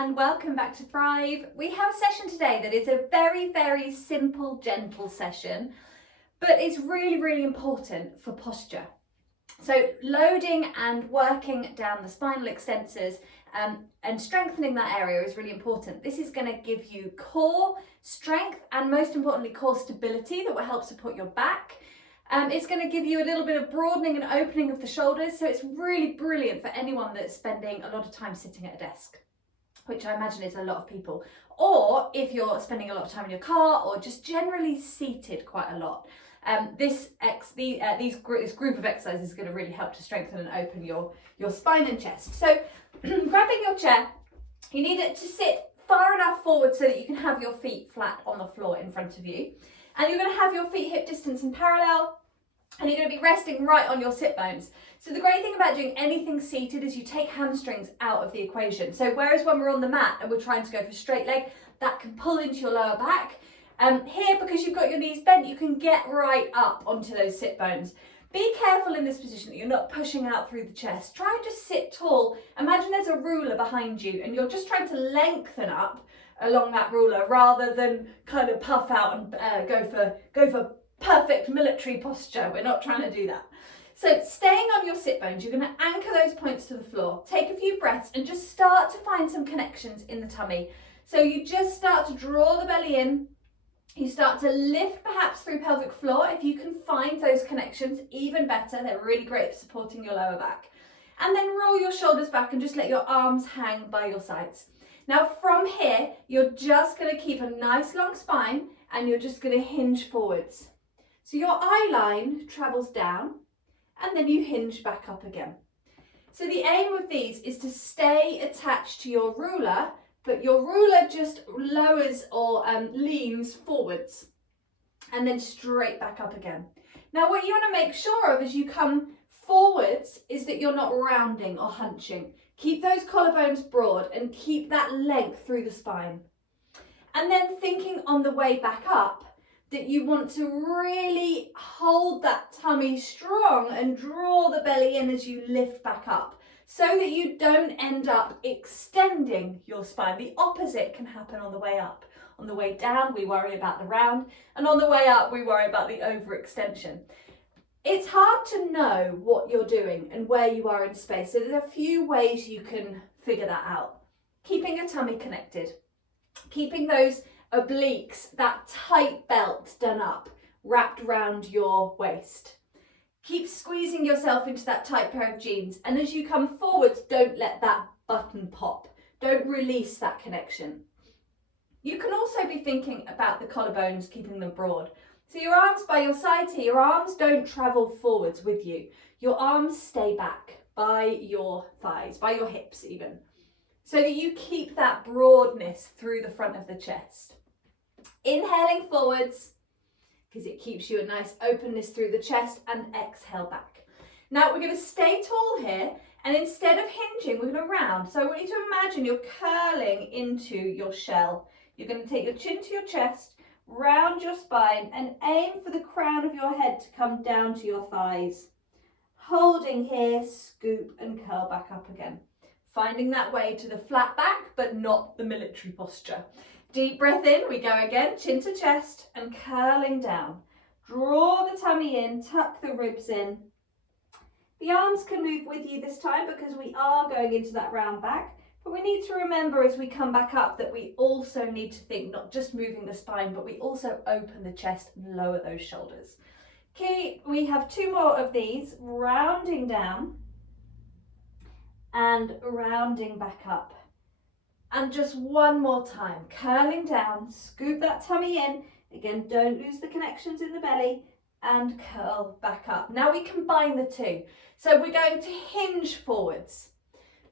and welcome back to Thrive. We have a session today that is a very simple, gentle session, but it's really important for posture. So loading and working down the spinal extensors and strengthening that area is really important. This is going to give you core strength and most importantly core stability that will help support your back. It's going to give you a little bit of broadening and opening of the shoulders, so it's really brilliant for anyone that's spending a lot of time sitting at a desk, which I imagine is a lot of people, or if you're spending a lot of time in your car or just generally seated quite a lot. This group of exercises is going to really help to strengthen and open your spine and chest. So grabbing your chair, you need it to sit far enough forward so that you can have your feet flat on the floor in front of you. And you're going to have your feet hip distance in parallel, and you're going to be resting right on your sit bones. So the great thing about doing anything seated is you take hamstrings out of the equation. So whereas when we're on the mat and we're trying to go for straight leg, that can pull into your lower back. Here, because you've got your knees bent, you can get right up onto those sit bones. Be careful in this position that you're not pushing out through the chest. Try and just sit tall. Imagine there's a ruler behind you and you're just trying to lengthen up along that ruler rather than kind of puff out and go for perfect military posture. We're not trying to do that. So staying on your sit bones, you're going to anchor those points to the floor. Take a few breaths and just start to find some connections in the tummy. So you just start to draw the belly in. You start to lift perhaps through pelvic floor. If you can find those connections, even better. They're really great for supporting your lower back. And then roll your shoulders back and just let your arms hang by your sides. Now from here, you're just going to keep a nice long spine and you're just going to hinge forwards. So your eye line travels down and then you hinge back up again. So the aim of these is to stay attached to your ruler, but your ruler just lowers or leans forwards and then straight back up again. Now what you want to make sure of as you come forwards is that you're not rounding or hunching. Keep those collarbones broad and keep that length through the spine. And then thinking on the way back up that you want to really hold that tummy strong and draw the belly in as you lift back up so that you don't end up extending your spine. The opposite can happen on the way up. On the way down, we worry about the round, and on the way up, we worry about the overextension. It's hard to know what you're doing and where you are in space, so there's a few ways you can figure that out. Keeping your tummy connected, keeping those obliques, that tight belt done up, wrapped around your waist. Keep squeezing yourself into that tight pair of jeans, and as you come forwards, don't let that button pop. Don't release that connection. You can also be thinking about the collarbones, keeping them broad. So your arms by your sides here, your arms don't travel forwards with you. Your arms stay back by your thighs, by your hips even, so that you keep that broadness through the front of the chest. Inhaling forwards, because it keeps you a nice openness through the chest, and exhale back. Now we're going to stay tall here, and instead of hinging, we're going to round. So I want you to imagine you're curling into your shell. You're going to take your chin to your chest, round your spine, and aim for the crown of your head to come down to your thighs. Holding here, scoop and curl back up again. Finding that way to the flat back, but not the military posture. Deep breath in, we go again, chin to chest and curling down. Draw the tummy in, tuck the ribs in. The arms can move with you this time because we are going into that round back, but we need to remember as we come back up that we also need to think not just moving the spine, but we also open the chest and lower those shoulders. Okay, we have two more of these, rounding down and rounding back up. And just one more time, curling down, scoop that tummy in. Again, don't lose the connections in the belly and curl back up. Now we combine the two. So we're going to hinge forwards.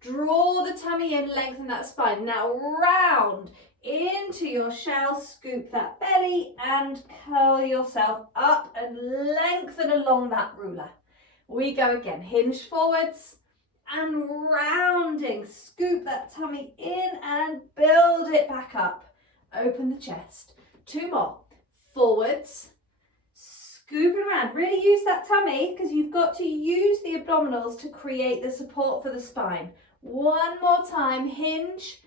Draw the tummy in, lengthen that spine. Now round into your shell, scoop that belly and curl yourself up and lengthen along that ruler. We go again, hinge forwards. And rounding, scoop that tummy in and build it back up. Open the chest. Two more. Forwards, scoop and round. Really use that tummy because you've got to use the abdominals to create the support for the spine. One more time, hinge,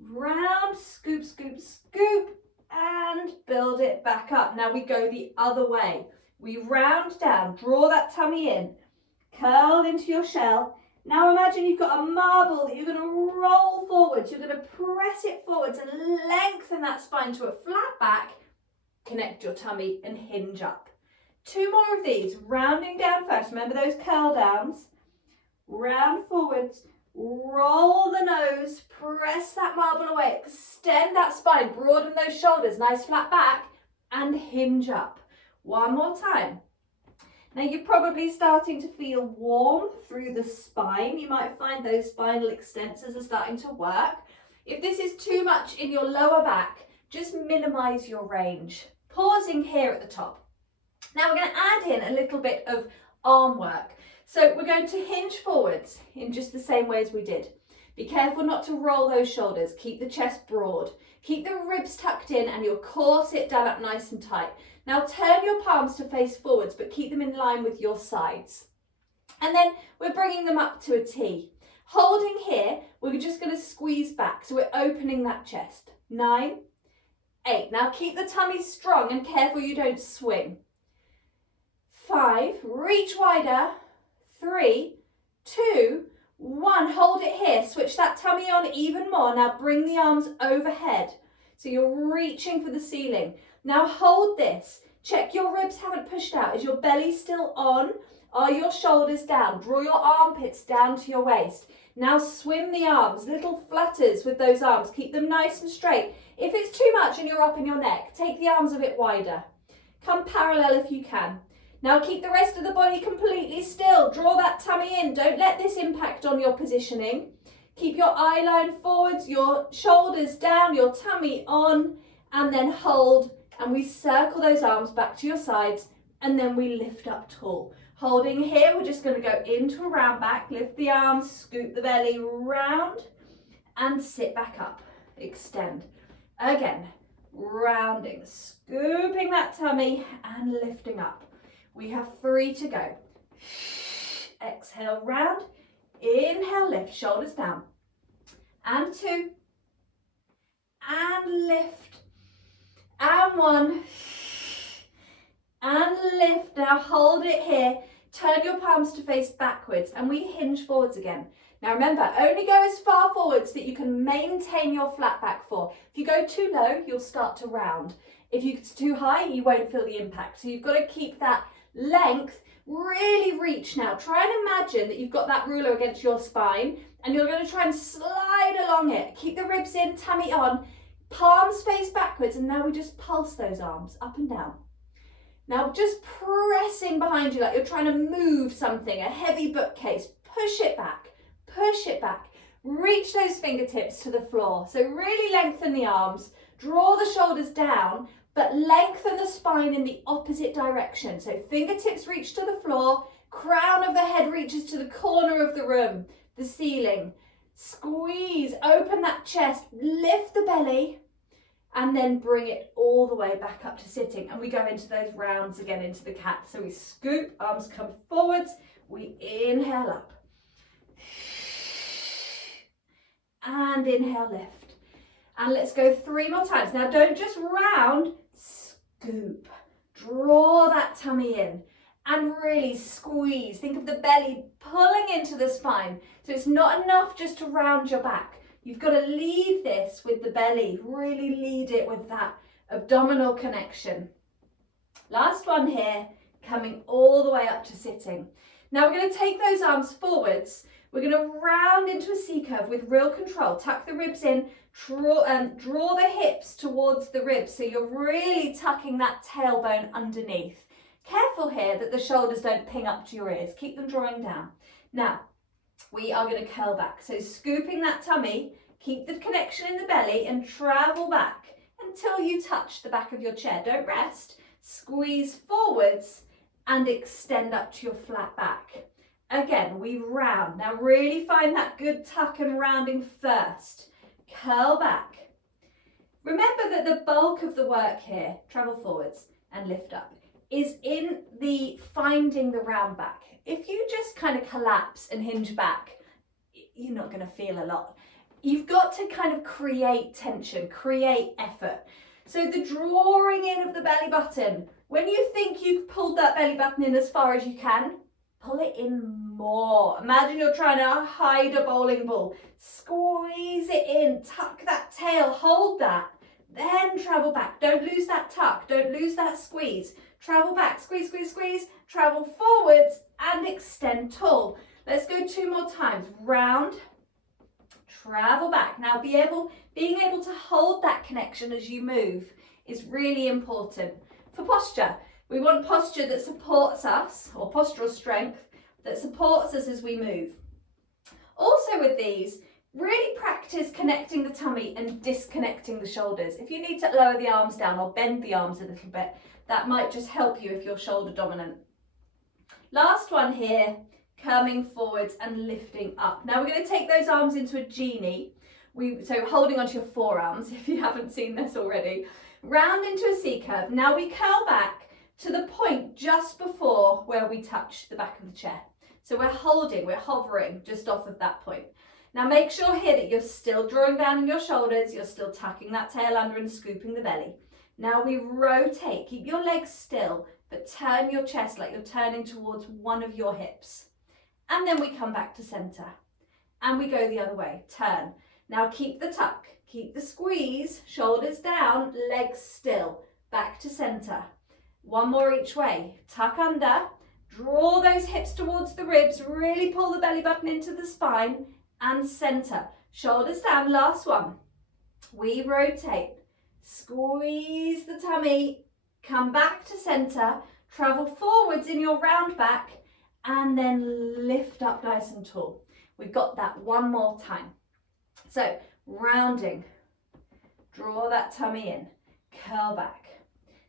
round, scoop, scoop, scoop, and build it back up. Now we go the other way. We round down, draw that tummy in, curl into your shell. Now imagine you've got a marble that you're going to roll forwards. You're going to press it forwards and lengthen that spine to a flat back. Connect your tummy and hinge up. 2 more of these, rounding down first. Remember those curl downs. Round forwards, roll the nose, press that marble away, extend that spine, broaden those shoulders, nice flat back, and hinge up. 1 more time. Now you're probably starting to feel warm through the spine. You might find those spinal extensors are starting to work. If this is too much in your lower back, just minimize your range. Pausing here at the top. Now we're going to add in a little bit of arm work. So we're going to hinge forwards in just the same way as we did. Be careful not to roll those shoulders. Keep the chest broad. Keep the ribs tucked in and your core sit down up nice and tight. Now turn your palms to face forwards, but keep them in line with your sides. And then we're bringing them up to a T. Holding here, we're just going to squeeze back. So we're opening that chest. 9, 8. Now keep the tummy strong and careful you don't swing. 5, reach wider. 3, 2, 1. Hold it here. Switch that tummy on even more. Now bring the arms overhead. So you're reaching for the ceiling. Now hold this. Check your ribs haven't pushed out. Is your belly still on? Are your shoulders down? Draw your armpits down to your waist. Now swim the arms, little flutters with those arms. Keep them nice and straight. If it's too much and you're up in your neck, take the arms a bit wider. Come parallel if you can. Now keep the rest of the body completely still. Draw that tummy in. Don't let this impact on your positioning. Keep your eye line forwards, your shoulders down, your tummy on, and then hold. And we circle those arms back to your sides, and then we lift up tall. Holding here, we're just going to go into a round back. Lift the arms, scoop the belly round, and sit back up. Extend. Again, rounding, scooping that tummy, and lifting up. We have 3 to go. Exhale, round. Inhale, lift, shoulders down. And 2. And lift. And 1. And lift. Now hold it here. Turn your palms to face backwards and we hinge forwards again. Now remember, only go as far forwards that you can maintain your flat back for. If you go too low, you'll start to round. If it's too high, you won't feel the impact. So you've got to keep that length, really reach now. Try and imagine that you've got that ruler against your spine and you're going to try and slide along it. Keep the ribs in, tummy on, palms face backwards, and now we just pulse those arms up and down. Now just pressing behind you like you're trying to move something, a heavy bookcase. Push it back, push it back. Reach those fingertips to the floor. So really lengthen the arms, draw the shoulders down, but lengthen the spine in the opposite direction. So fingertips reach to the floor, crown of the head reaches to the corner of the room, the ceiling. Squeeze, open that chest, lift the belly, and then bring it all the way back up to sitting. And we go into those rounds again into the cat. So we scoop, arms come forwards, we inhale up. And inhale, lift. And let's go 3 more times. Now don't just round, scoop. Draw that tummy in and really squeeze. Think of the belly pulling into the spine. So it's not enough just to round your back. You've got to lead this with the belly. Really lead it with that abdominal connection. Last one here, coming all the way up to sitting. Now we're going to take those arms forwards. We're going to round into a C curve with real control. Tuck the ribs in, draw the hips towards the ribs. So you're really tucking that tailbone underneath. Careful here that the shoulders don't ping up to your ears. Keep them drawing down. Now, we are going to curl back. So scooping that tummy, keep the connection in the belly and travel back until you touch the back of your chair. Don't rest. Squeeze forwards and extend up to your flat back. Again, we round. Now really find that good tuck and rounding first. Curl back. Remember that the bulk of the work here, travel forwards and lift up, is in the finding the round back. If you just kind of collapse and hinge back, you're not going to feel a lot. you've got to kind of create tension, create effort. So the drawing in of the belly button, when you think you've pulled that belly button in as far as you can, pull it in more. Imagine you're trying to hide a bowling ball. Squeeze it in, tuck that tail, hold that. Then travel back. Don't lose that tuck, don't lose that squeeze. Travel back, squeeze, squeeze, squeeze. Travel forwards and extend tall. Let's go 2 more times. Round, travel back. Now being able to hold that connection as you move is really important. For posture, we want posture that supports us, or postural strength that supports us as we move. Also with these, really practice connecting the tummy and disconnecting the shoulders. If you need to lower the arms down or bend the arms a little bit, that might just help you if you're shoulder dominant. Last one here, coming forwards and lifting up. Now we're going to take those arms into a genie. So holding onto your forearms, if you haven't seen this already. Round into a C curve. Now we curl back to the point just before where we touch the back of the chair. So we're hovering just off of that point. Now make sure here that you're still drawing down in your shoulders, you're still tucking that tail under and scooping the belly. Now we rotate, keep your legs still, but turn your chest like you're turning towards one of your hips. And then we come back to center. And we go the other way, turn. Now keep the tuck, keep the squeeze, shoulders down, legs still, back to center. One more each way, tuck under, draw those hips towards the ribs, really pull the belly button into the spine and center. Shoulders down, last one. We rotate, squeeze the tummy, come back to center, travel forwards in your round back and then lift up nice and tall. We've got that one more time. So rounding, draw that tummy in, curl back.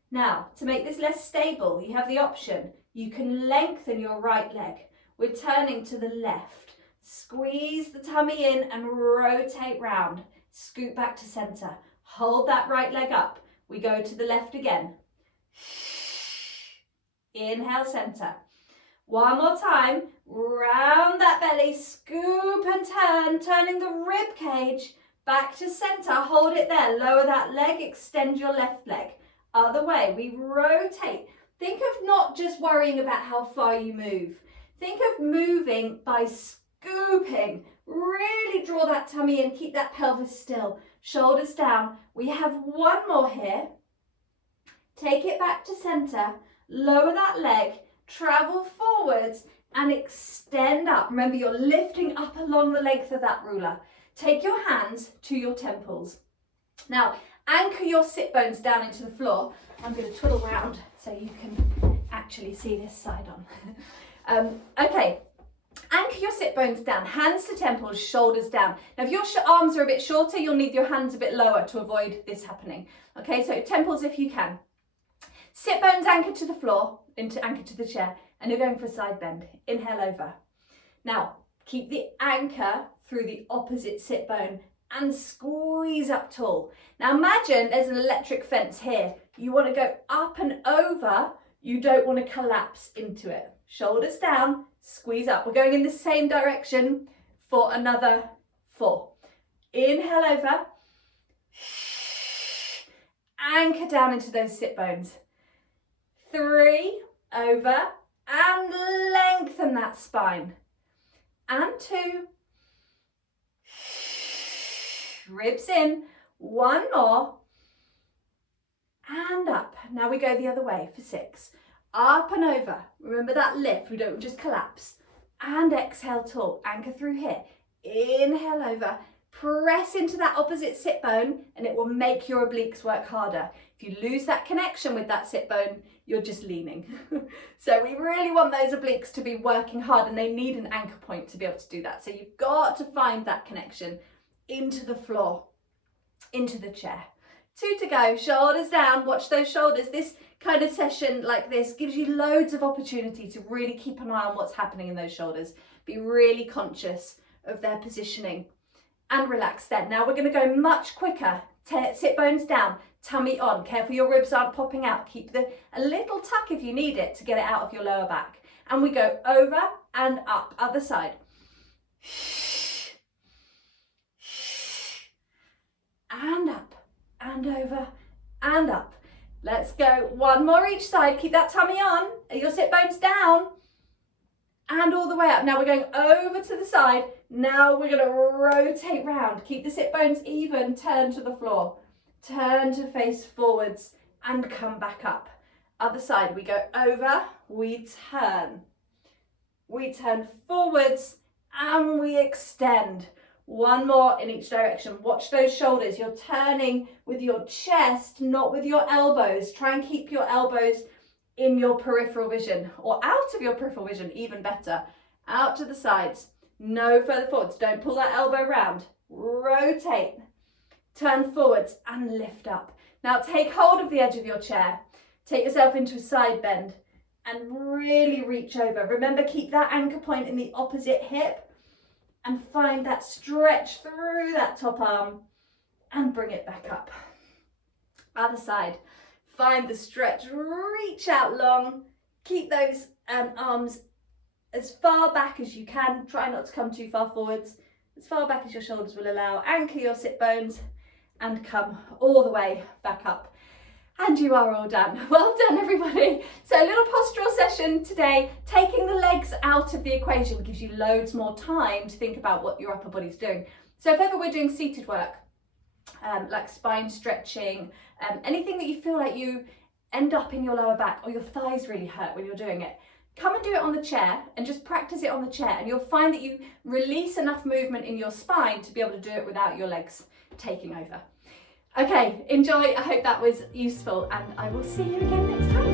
Now to make this less stable, you have the option. You can lengthen your right leg. We're turning to the left. Squeeze the tummy in and rotate round. Scoot back to center. Hold that right leg up. We go to the left again. Inhale, center. One more time. Round that belly, scoop and turn, turning the rib cage back to center. Hold it there. Lower that leg, extend your left leg. Other way, we rotate. Think of not just worrying about how far you move. Think of moving by scooping. Really draw that tummy in, keep that pelvis still. Shoulders down. We have one more here. Take it back to center. Lower that leg. Travel forwards and extend up. Remember, you're lifting up along the length of that ruler. Take your hands to your temples. Now, anchor your sit bones down into the floor. I'm going to twiddle around so you can actually see this side on. Okay, anchor your sit bones down, hands to temples, shoulders down. Now if your arms are a bit shorter, you'll need your hands a bit lower to avoid this happening. Okay, so temples if you can. Sit bones anchored to the floor, anchored to the chair, and you're going for a side bend. Inhale over. Now, keep the anchor through the opposite sit bone and squeeze up tall. Now imagine there's an electric fence here. You want to go up and over, you don't want to collapse into it. Shoulders down, squeeze up. We're going in the same direction for another 4. Inhale over. Anchor down into those sit bones. 3, over, and lengthen that spine. And 2. Ribs in. 1 more. And up. Now we go the other way for 6. Up and over. Remember that lift. We don't just collapse. And exhale tall. Anchor through here. Inhale over. Press into that opposite sit bone and it will make your obliques work harder. If you lose that connection with that sit bone, you're just leaning. So we really want those obliques to be working hard and they need an anchor point to be able to do that. So you've got to find that connection into the floor, into the chair. 2 to go, shoulders down, watch those shoulders. This kind of session like this gives you loads of opportunity to really keep an eye on what's happening in those shoulders. Be really conscious of their positioning and relax then. Now we're going to go much quicker. Sit bones down, tummy on. Careful your ribs aren't popping out. Keep a little tuck if you need it to get it out of your lower back. And we go over and up, other side. and up, and over, and up. Let's go, one more each side. Keep that tummy on, your sit bones down, and all the way up. Now we're going over to the side. Now we're gonna rotate round. Keep the sit bones even, turn to the floor. Turn to face forwards and come back up. Other side, we go over, we turn. We turn forwards and we extend. One more in each direction. Watch those shoulders. You're turning with your chest, not with your elbows. Try and keep your elbows in your peripheral vision, or out of your peripheral vision, even better. Out to the sides, no further forwards. Don't pull that elbow round. Rotate, turn forwards and lift up. Now take hold of the edge of your chair. Take yourself into a side bend and really reach over. Remember, keep that anchor point in the opposite hip and find that stretch through that top arm and bring it back up. Other side, find the stretch, reach out long, keep those arms as far back as you can. Try not to come too far forwards, as far back as your shoulders will allow. Anchor your sit bones and come all the way back up. And you are all done. Well done, everybody. So a little postural session today. Taking the legs out of the equation gives you loads more time to think about what your upper body's doing. So if ever we're doing seated work, like spine stretching, anything that you feel like you end up in your lower back or your thighs really hurt when you're doing it, come and do it on the chair and just practice it on the chair, and you'll find that you release enough movement in your spine to be able to do it without your legs taking over. Okay, enjoy. I hope that was useful, and I will see you again next time.